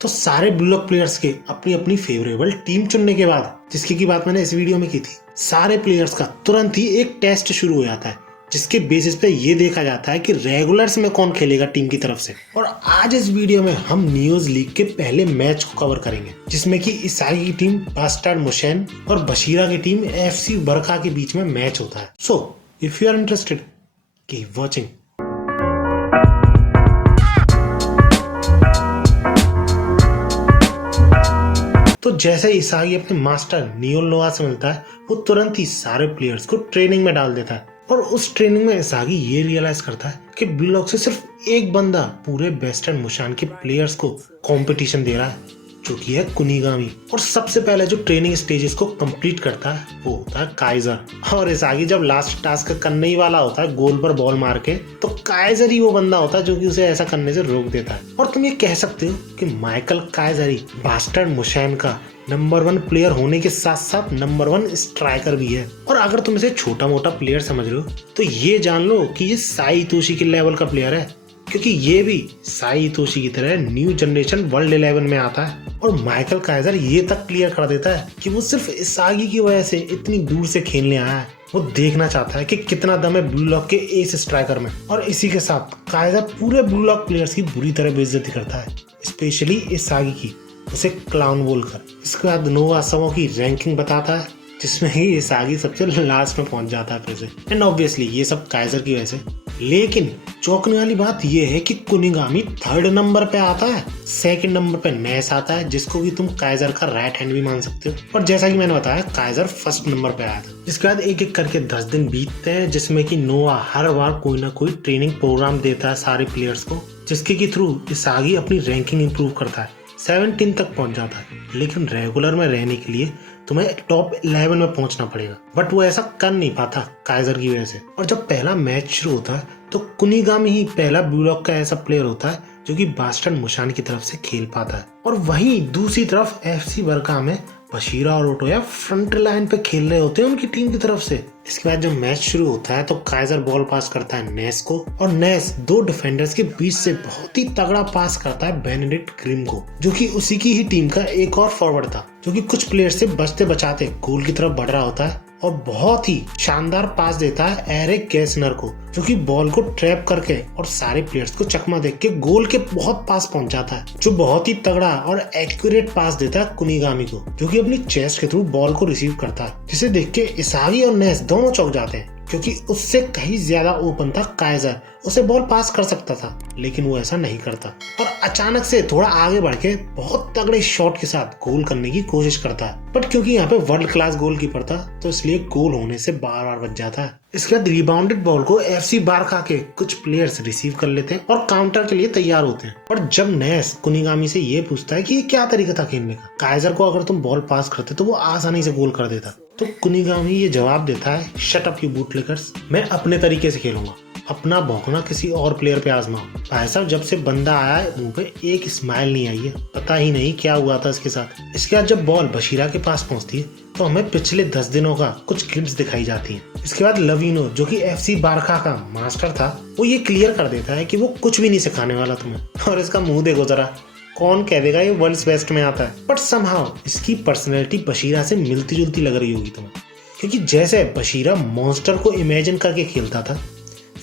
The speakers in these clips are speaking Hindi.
तो सारे ब्लॉक प्लेयर्स के अपनी अपनी फेवरेबल टीम चुनने के बाद, जिसकी की बात मैंने इस वीडियो में की थी, सारे प्लेयर्स का तुरंत ही एक टेस्ट शुरू हो जाता है जिसके बेसिस पे ये देखा जाता है कि रेगुलर्स में कौन खेलेगा टीम की तरफ से। और आज इस वीडियो में हम न्यूज लीग के पहले मैच को कवर करेंगे जिसमें कि ईसाई की टीम बास्टर्ड मुशैन और बशीरा की टीम एफसी बरका के बीच में मैच होता है। So if you are interested keep watching. तो जैसे ईसाई अपने मास्टर नियोल नोआ से मिलता है, वो तुरंत ही सारे प्लेयर्स को ट्रेनिंग में डाल देता है। और उस ट्रेनिंग में ईसाई ये रियलाइज करता है कि ब्लॉक से सिर्फ एक बंदा पूरे वेस्टर्न मुशान के प्लेयर्स को कंपटीशन दे रहा है, जो कि है कुनिगामी। और सबसे पहले जो ट्रेनिंग स्टेजेस को कंप्लीट करता है वो होता है काइजर। और ईसाई जब लास्ट टास्क करने ही वाला होता है गोल पर बॉल मार के, तो काइजर ही वो बंदा होता है जो कि उसे ऐसा करने से रोक देता है। और तुम ये कह सकते हो कि माइकल काइजर ही बास्टर्ड मुशैन का नंबर 1 प्लेयर होने के साथ साथ नंबर 1 स्ट्राइकर भी है। और अगर तुम इसे छोटा मोटा प्लेयर समझ रहे हो तो ये जान लो कि ये साई तोशी के लेवल का प्लेयर है, क्योंकि ये भी साई तोशी की तरह न्यू जनरेशन वर्ल्ड 11 में आता है। और माइकल काइजर ये तक क्लियर कर देता है कि वो सिर्फ इसागी की वजह से इतनी दूर से खेलने आया है। वो देखना चाहता है कि कितना दम है ब्लू लॉक के एस स्ट्राइकर में। और इसी के साथ काइजर पूरे ब्लू लॉक प्लेयर्स की बुरी तरह बेइज्जती करता है, स्पेशली इसागी की, उसे क्लाउन बोलकर। इसके बाद नोआ समो की रैंकिंग बताता है जिसमें ही इसागी सबसे लास्ट में पहुंच जाता है फिर से। एंड ऑब्वियसली ये सब काइजर की वजह से। लेकिन चौंकने वाली बात यह है कि कुनिगामी 3rd नंबर पे आता है, 2nd नंबर पे नेस आता है, जिसको कि तुम काइजर का राइट हैंड भी मान सकते हो। और जैसा कि मैंने बताया काइजर 1st नंबर पे आया था। इसके बाद एक एक करके 10 दिन बीतते हैं जिसमें कि नोआ हर बार कोई ना कोई ट्रेनिंग प्रोग्राम देता है सारे प्लेयर्स को, जिसके की थ्रू इसागी अपनी रैंकिंग इंप्रूव करता है, 17 तक पहुंच जाता है। लेकिन रेगुलर में रहने के लिए तुम्हें टॉप 11 में पहुंचना पड़ेगा, बट वो ऐसा कर नहीं पाता काइजर की वजह से। और जब पहला मैच शुरू होता है तो कुनिगामी ही पहला ब्लू लॉक का ऐसा प्लेयर होता है जो कि बास्टर्ड मुशान की तरफ से खेल पाता है। और वहीं दूसरी तरफ एफसी बरका में बशीरा और ओटोया फ्रंट लाइन पे खेल रहे होते हैं उनकी टीम की तरफ से। इसके बाद जब मैच शुरू होता है तो काइजर बॉल पास करता है नेस को, और नेस 2 डिफेंडर्स के बीच से बहुत ही तगड़ा पास करता है बेनेडिक्ट ग्रिम को, जो कि उसी की ही टीम का एक और फॉरवर्ड था, जो कि कुछ प्लेयर से बचते बचाते गोल की तरफ बढ़ रहा होता है। और बहुत ही शानदार पास देता है एरिक गैसनर को, जो कि बॉल को ट्रैप करके और सारे प्लेयर्स को चकमा देख के गोल के बहुत पास पहुंच जाता है, जो बहुत ही तगड़ा और एक्यूरेट पास देता है कुनिगामी को, जो कि अपनी चेस्ट के थ्रू बॉल को रिसीव करता है, जिसे देख के इसागी और नेस दोनों चौंक जाते हैं, क्योंकि उससे कहीं ज्यादा ओपन था काइजर, उसे बॉल पास कर सकता था, लेकिन वो ऐसा नहीं करता। और अचानक से थोड़ा आगे बढ़ के बहुत तगड़े शॉट के साथ गोल करने की कोशिश करता है, बट क्योंकि यहाँ पे वर्ल्ड क्लास गोलकीपर था तो इसलिए गोल होने से बार बार बच जाता है। इसके बाद रिबाउंडेड बॉल को एफसी बारका के कुछ प्लेयर्स रिसीव कर लेते हैं और काउंटर के लिए तैयार होते हैं। और जब नेस कुनिगामी से ये पूछता है कि ये क्या तरीका था खेलने का, काइजर को अगर तुम बॉल पास करते तो वो आसानी से गोल कर देता, तो कुनिगामी ये जवाब देता है, शट अप यू बूटलेकर्स, मैं अपने तरीके से खेलूंगा, अपना भौंकना किसी और प्लेयर पे आजमाओ। भाई साहब जब से बंदा आया है मुंह पे एक स्माइल नहीं आई है, पता ही नहीं क्या हुआ था इसके साथ। इसके बाद जब बॉल बशीरा के पास पहुंचती है तो हमें पिछले 10 दिनों का कुछ क्लिप्स दिखाई जाती हैं। इसके बाद लवीनो, जो कि एफसी बारका का मास्टर था, वो ये क्लियर कर देता है कि वो कुछ भी नहीं सिखाने वाला तुम्हें। और इसका मुंह देखो जरा, कौन कह देगा ये वर्ल्ड्स बेस्ट में आता है। बट समहाउ इसकी पर्सनैलिटी बशीरा से मिलती जुलती लग रही होगी तुम्हें, क्योंकि जैसे बशीरा मॉन्स्टर को इमेजिन करके खेलता था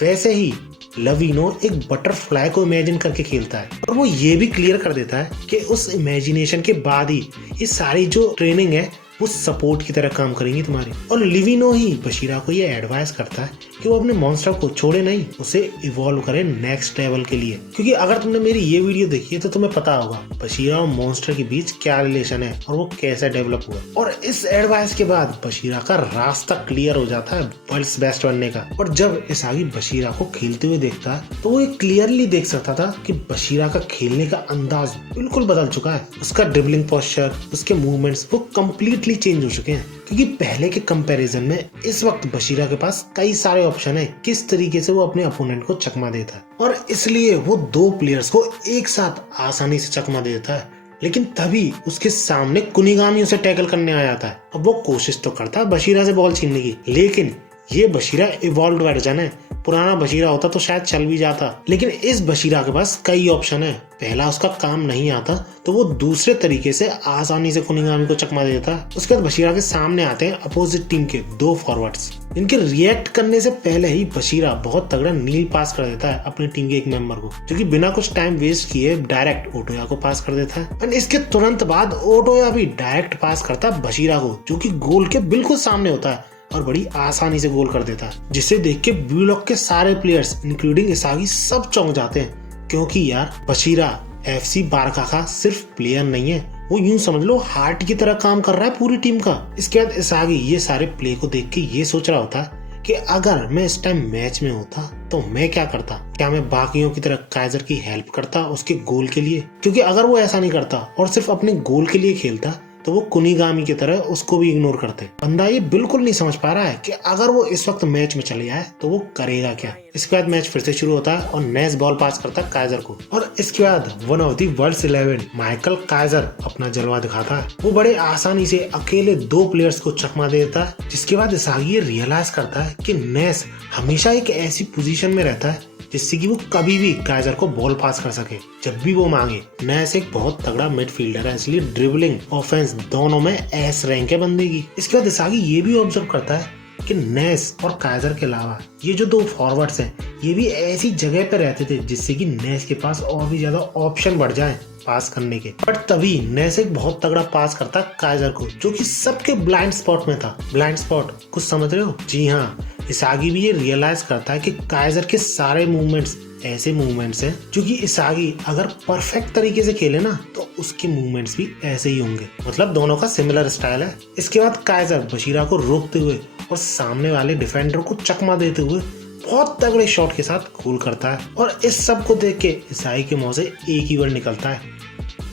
वैसे ही लवीनो एक बटरफ्लाई को इमेजिन करके खेलता है। और वो ये भी क्लियर कर देता है कि उस इमेजिनेशन के बाद ही ये सारी जो ट्रेनिंग है वो सपोर्ट की तरह काम करेंगी तुम्हारी। और लिविनो ही बशीरा को ये एडवाइस करता है कि वो अपने मॉन्स्टर को छोड़े नहीं, उसे इवॉल्व करे नेक्स्ट लेवल के लिए। क्योंकि अगर तुमने मेरी ये वीडियो देखी है तो तुम्हें पता होगा बशीरा और मॉन्स्टर के बीच क्या रिलेशन है और वो कैसे डेवलप हुआ। और इस एडवाइस के बाद बशीरा का रास्ता क्लियर हो जाता है वर्ल्ड्स बेस्ट बनने का। और जब इसागी बशीरा को खेलते हुए देखता है तो वो ये क्लियरली देख सकता था कि बशीरा का खेलने का अंदाज बिल्कुल बदल चुका है। उसका ड्रिबलिंग पोस्चर, उसके मूवमेंट्स वो कम्प्लीटली चेंज हो चुके हैं, क्योंकि पहले के कंपैरिजन में इस वक्त बशीरा के पास कई सारे ऑप्शन है किस तरीके से वो अपने अपोनेंट को चकमा देता है। और इसलिए वो 2 प्लेयर्स को एक साथ आसानी से चकमा देता है। लेकिन तभी उसके सामने कुनिगामी उसे टैकल करने आ जाता है। अब वो कोशिश तो करता है बशीरा से बॉल छीनने की, लेकिन ये बशीरा इवॉल्व्ड वर्जन है, पुराना बशीरा होता तो शायद चल भी जाता, लेकिन इस बशीरा के पास कई ऑप्शन है। पहला, उसका काम नहीं आता तो वो दूसरे तरीके से आसानी से कुनिगामी को चकमा देता है। उसके बाद बशीरा के सामने आते हैं अपोजिट टीम के 2 फॉरवर्ड्स। इनके रिएक्ट करने से पहले ही बशीरा बहुत तगड़ा नील पास कर देता है अपनी टीम के एक मेंबर को, जो कि बिना कुछ टाइम वेस्ट किए डायरेक्ट ओटोया को पास कर देता है। एंड इसके तुरंत बाद ओटोया भी डायरेक्ट पास करता है बशीरा को, जो कि गोल के बिल्कुल सामने होता है और बड़ी आसानी से गोल कर देता है, जिसे देख के ब्लू लॉक के सारे प्लेयर्स इंक्लूडिंग इसागी सब चौंक जाते हैं, क्योंकि यार बशीरा FC बारका का सिर्फ प्लेयर नहीं है, वो यूं समझ लो हार्ट की तरह काम कर रहा है पूरी टीम का। इसके बाद इसागी ये सारे प्ले को देख के ये सोच रहा होता है कि अगर मैं इस टाइम मैच में होता तो मैं क्या करता, क्या मैं बाकियों की तरह काइजर की हेल्प करता उसके गोल के लिए, क्योंकि अगर वो ऐसा नहीं करता और सिर्फ अपने गोल के लिए खेलता तो वो कुनिगामी की तरह उसको भी इग्नोर करते। बंदा ये बिल्कुल नहीं समझ पा रहा है कि अगर वो इस वक्त मैच में चले जाए तो वो करेगा क्या। इसके बाद मैच फिर से शुरू होता है और नेस बॉल पास करता है काइजर को, और इसके बाद one of the world's 11 Michael Kaiser अपना जलवा दिखाता है। वो बड़े आसानी से अकेले 2 प्लेयर्स को चकमा देता है, जिसके बाद इसागी रियलाइज करता है कि नेस हमेशा एक ऐसी पोजीशन में रहता है जिससे कि वो कभी भी काइजर को बॉल पास कर सके जब भी वो मांगे। नेस एक बहुत तगड़ा मिडफील्डर है, इसलिए ड्रिबलिंग ऑफेंस दोनों में एस रैंक है बंदे की। इसके बाद इसागी ये भी ऑब्जर्व करता है कि नेस और काइजर के अलावा ये जो 2 फॉरवर्ड्स हैं ये भी ऐसी जगह पे रहते थे जिससे कि नेस के पास और भी ज्यादा ऑप्शन बढ़ जाए पास करने के। बट तभी नेस एक बहुत तगड़ा पास करता है काइजर को, जो कि सबके ब्लाइंड स्पॉट में था। ब्लाइंड स्पॉट कुछ समझ रहे हो? जी हाँ, इसागी भी ये रियलाइज करता है कि काइजर के सारे मूवमेंट्स ऐसे मूवमेंट्स हैं जो कि इसागी अगर परफेक्ट तरीके से खेले ना तो उसके मूवमेंट्स भी ऐसे ही होंगे, मतलब दोनों का सिमिलर स्टाइल है। इसके बाद काइजर बशीरा को रोकते हुए और सामने वाले डिफेंडर को चकमा देते हुए बहुत तगड़े शॉट के साथ गोल करता है, और इस सब को देख के इसागी के मुंह से एक ही वर्ड निकलता है,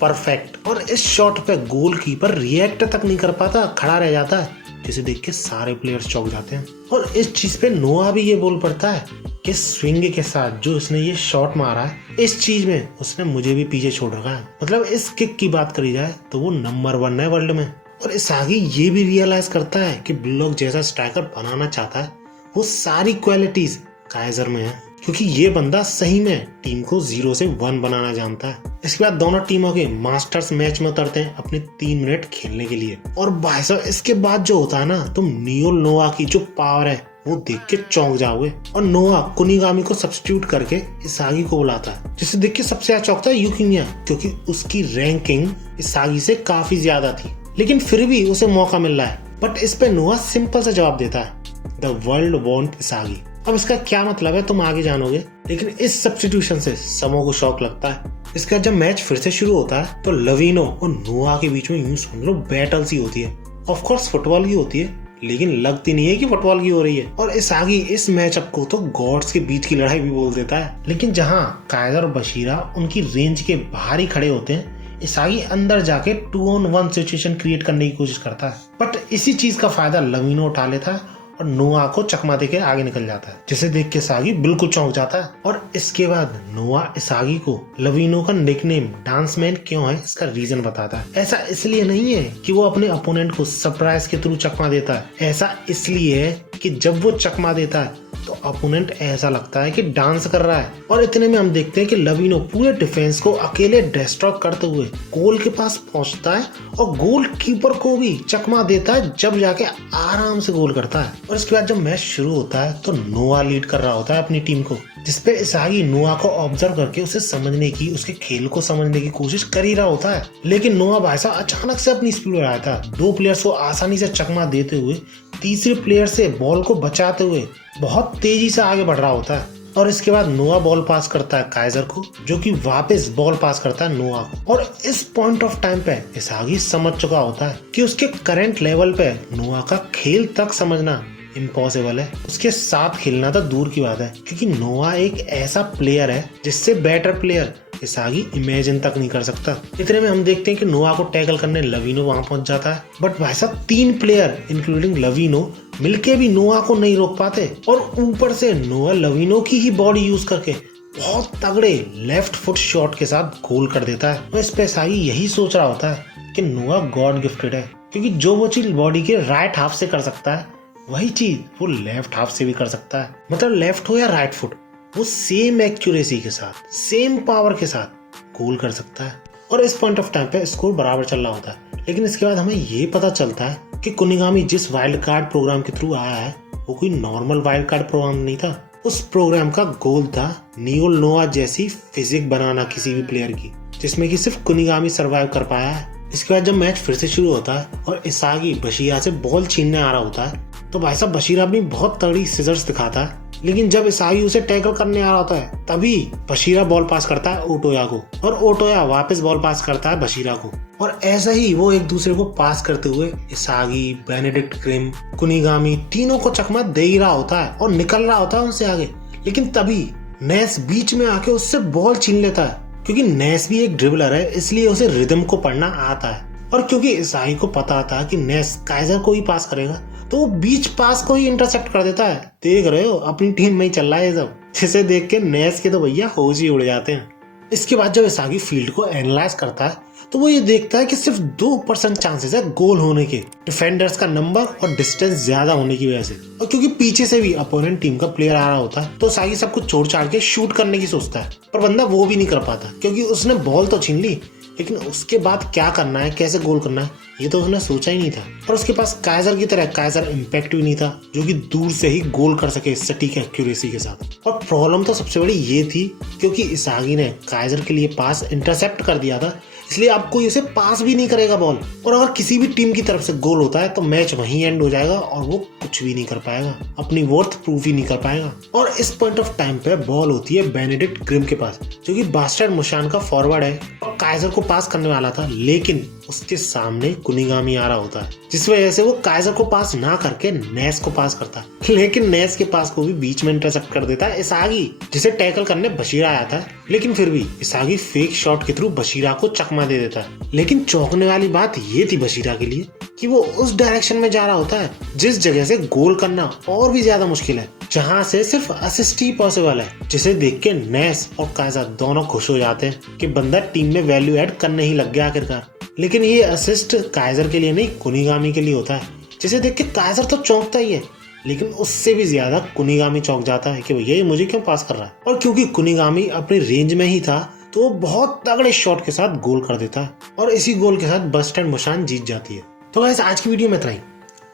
परफेक्ट। और इस शॉट पे गोलकीपर रिएक्ट तक नहीं कर पाता, खड़ा रह जाता है, जिसे देख के सारे प्लेयर्स चौंक जाते हैं। और इस चीज पे नोआ भी ये बोल पड़ता है कि स्विंग के साथ जो उसने ये शॉट मारा है, इस चीज में उसने मुझे भी पीछे छोड़ रखा है। मतलब इस किक की बात करी जाए तो वो नंबर 1 है वर्ल्ड में। और इसागी ये भी रियलाइज करता है कि ब्लू लॉक जैसा स्ट्राइकर बनाना चाहता है, वो सारी क्वालिटीज काइजर में है, क्योंकि ये बंदा सही में टीम को 0 से 1 बनाना जानता है। इसके बाद दोनों टीमों के मास्टर्स मैच में उतरते हैं अपने 3 मिनट खेलने के लिए। और भाई साहब इसके बाद जो होता है ना, तुम नियोल नोआ की जो पावर है वो देख के चौंक जाओगे। और नोआ कुनिगामी को सब्स्टिट्यूट करके इसागी को बुलाता है, जिसे देख के सबसे ज्यादा चौंकता है यूकिमिया, क्योंकि उसकी रैंकिंग इसागी से काफी ज्यादा थी, लेकिन फिर भी उसे मौका मिल रहा है। बट इस पे नोआ सिंपल सा जवाब देता है, द वर्ल्ड वांट इसागी। अब इसका क्या मतलब है तुम आगे जानोगे, लेकिन इस सब्स्टिट्यूशन से समों को शॉक लगता है। इसके बाद जब मैच फिर से शुरू होता है तो लवीनो और नोआ के बीच में यूं समझ लो बैटल सी होती है। ऑफ कोर्स फुटबॉल की होती है, लेकिन लगती नहीं है कि फुटबॉल की हो रही है। और इसागी इस मैचअप को तो गॉड्स के बीच की लड़ाई भी बोल देता है। लेकिन जहां काइजर और बशीरा उनकी रेंज के बाहर ही खड़े होते हैं, इसागी अंदर जाके 2 on 1 सिचुएशन क्रिएट करने की कोशिश करता है। बट इसी चीज का फायदा लवीनो उठा लेता है और नोआ को चकमा देके आगे निकल जाता है, जिसे देख के इसागी बिल्कुल चौंक जाता है। और इसके बाद नोआ इसागी को लवीनो का निकनेम डांसमैन क्यों है इसका रीजन बताता है। ऐसा इसलिए नहीं है कि वो अपने अपोनेंट को सरप्राइज के थ्रू चकमा देता है, ऐसा इसलिए है कि जब वो चकमा देता है तो अपोनेंट ऐसा लगता है कि डांस कर रहा है। और इतने में हम देखते हैं कि लवीनो पूरे डिफेंस को अकेले डिस्ट्रॉय करते हुए गोल के पास पहुंचता है और गोल कीपर को भी चकमा देता है, जब जाके आराम से गोल करता है। और इसके बाद जब मैच शुरू होता है तो नोआ लीड कर रहा होता है अपनी टीम को, जिसपे इसागी नोआ को ऑब्जर्व करके उसे समझने की, उसके खेल को समझने की कोशिश कर ही रहा होता है। लेकिन नोआ भाई साहब अचानक से अपनी स्पीड बढ़ाया था, 2 प्लेयर्स को आसानी से चकमा देते हुए तीसरे प्लेयर से बॉल को बचाते हुए बहुत तेजी से आगे बढ़ रहा होता है। और इसके बाद नोआ बॉल पास करता है काइजर को, जो कि वापस बॉल पास करता है नोआ को। और इस पॉइंट ऑफ टाइम पे इसागी समझ चुका होता है कि उसके करंट लेवल पे नोआ का खेल तक समझना इम्पॉसिबल है, उसके साथ खेलना तो दूर की बात है, क्योंकि नोआ एक ऐसा प्लेयर है जिससे बेटर प्लेयर इसागी इमेजिन तक नहीं कर सकता। इतने में हम देखते हैं कि नोआ को टैकल करने लवीनो वहां पहुंच जाता है, बट भाई साहब 3 प्लेयर इंक्लूडिंग लवीनो मिलके भी नोआ को नहीं रोक पाते। और ऊपर से नोआ लवीनो की ही बॉडी यूज करके बहुत तगड़े लेफ्ट फुट शॉट के साथ गोल कर देता है। और इस पे इसागी यही सोच रहा होता है कि नोआ गॉड गिफ्टेड है, क्योंकि जो वो चीज बॉडी के राइट हाफ से कर सकता है वही चीज वो लेफ्ट हाफ से भी कर सकता है, मतलब लेफ्ट हो या राइट फुट, वो सेम एक्यूरेसी के साथ सेम पावर के साथ गोल कर सकता है। और इस पॉइंट ऑफ टाइम पे स्कोर बराबर चल रहा होता है। लेकिन इसके बाद हमें ये पता चलता है कि कुनिगामी जिस वाइल्ड कार्ड प्रोग्राम के थ्रू आया है वो कोई नॉर्मल वाइल्ड कार्ड प्रोग्राम नहीं था। उस प्रोग्राम का गोल था नियोल नोआ जैसी फिजिक बनाना किसी भी प्लेयर की, जिसमें कि सिर्फ कुनिगामी सरवाइव कर पाया है। इसके बाद जब मैच फिर से शुरू होता है और इसागी बशीरा से बॉल छीनने आ रहा होता है, तो भाई साहब बशीरा अपनी बहुत तगड़ी सिजर्स दिखाता है। लेकिन जब इसागी उसे टैकल करने आ रहा होता है तभी बशीरा बॉल पास करता है ओटोया को, और ओटोया वापस बॉल पास करता है बशीरा को। और ऐसा ही वो एक दूसरे को पास करते हुए इसागी, बेनेडिक्ट ग्रिम, कुनिगामी तीनों को चकमा दे ही रहा होता है और निकल रहा होता है उनसे आगे। लेकिन तभी नेस बीच में आके उससे बॉल छीन लेता है। क्योंकि नेस भी एक ड्रिबलर है इसलिए उसे रिदम को पढ़ना आता है, और क्योंकि इसागी को पता था कि नेस काइजर को ही पास करेगा तो वो बीच पास को ही इंटरसेप्ट कर देता है। देख रहे हो अपनी टीम में ही चल रहा है ये सब, जिसे देख के नेस के तो भैया होश ही उड़ जाते हैं। इसके बाद जब इसागी फील्ड को एनालाइज करता है तो वो ये देखता है कि सिर्फ 2% चांसेस है गोल होने के, डिफेंडर्स का नंबर और डिस्टेंस ज्यादा होने की वजह से। और क्योंकि पीछे से भी अपोनेंट टीम का प्लेयर आ रहा होता है तो इसागी सब कुछ छोड़ छाड़ के शूट करने की सोचता है, पर बंदा वो भी नहीं कर पाता क्योंकि उसने बॉल तो छीन ली, लेकिन उसके बाद क्या करना है, कैसे गोल करना है, ये तो उसने सोचा ही नहीं था। और उसके पास काइजर की तरह काइजर इम्पैक्ट भी नहीं था जो कि दूर से ही गोल कर सके सटीक एक्यूरेसी के साथ। और प्रॉब्लम तो सबसे बड़ी ये थी क्योंकि इसागी ने काइजर के लिए पास इंटरसेप्ट कर दिया था, इसलिए अब कोई उसे पास भी नहीं करेगा बॉल। और अगर किसी भी टीम की तरफ से गोल होता है तो मैच वहीं एंड हो जाएगा और वो कुछ भी नहीं कर पाएगा, अपनी वर्थ प्रूव ही नहीं कर पाएगा। और इस पॉइंट ऑफ टाइम पे बॉल होती है बेनेडिक्ट ग्रिम के पास, जो कि बास्टर्ड मुशान का फॉरवर्ड है और काइजर को पास करने वाला था, लेकिन उसके सामने कुनिगामी आ रहा होता है, जिस वजह से वो काइजर को पास ना करके नेस को पास करता है। लेकिन नेस के पास को भी बीच में इंटरसेप्ट कर देता है इसागी, जिसे टैकल करने बशीरा आया था। लेकिन फिर भी इसागी फेक शॉट के थ्रू बशीरा को चकमा दे देता है। लेकिन चौंकने वाली बात ये थी बशीरा के लिए कि वो उस डायरेक्शन में जा रहा होता है जिस जगह से गोल करना और भी ज्यादा मुश्किल है, जहां से सिर्फ असिस्ट ही पॉसिबल है, जिसे देख के नेस और काइजर दोनों खुश हो जाते हैं कि बंदा टीम में वैल्यू ऐड करने ही लग गया आखिरकार। लेकिन ये असिस्ट काइजर के लिए नहीं, कुनिगामी के लिए होता है, जिसे देख के काइजर तो चौंकता ही है, लेकिन उससे भी ज्यादा कुनिगामी चौंक जाता है कि भैया ये मुझे क्यों पास कर रहा है। और क्योंकि कुनिगामी अपनी रेंज में ही था तो वो बहुत तगड़े शॉट के साथ गोल कर देता है और इसी गोल के साथ बास्टर्ड मुशान जीत जाती है। तो गाइस आज की वीडियो में इतना ही।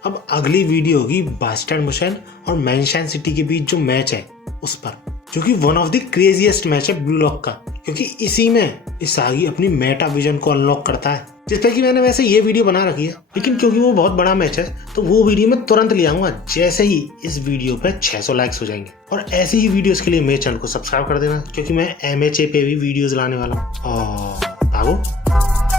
अब अगली वीडियो होगी बास्टर्ड मुशान और मैनचेस्टर सिटी के बीच जो मैच है उस पर, जो कि one of the craziest match है ब्लू लॉक का, क्योंकि इसी में इसागी अपनी मेटा विजन को अनलॉक करता है, जिस पर कि मैंने वैसे ये वीडियो बना रखी है, लेकिन क्योंकि वो बहुत बड़ा मैच है तो वो वीडियो मैं तुरंत ले आऊंगा जैसे ही इस वीडियो पे 600 लाइक्स हो जाएंगे। और ऐसी ही वीडियोस के लिए मेरे चैनल को सब्सक्राइब कर देना, क्योंकि मैं MHA पे भी वीडियोस लाने वाला हूँ। और भागो।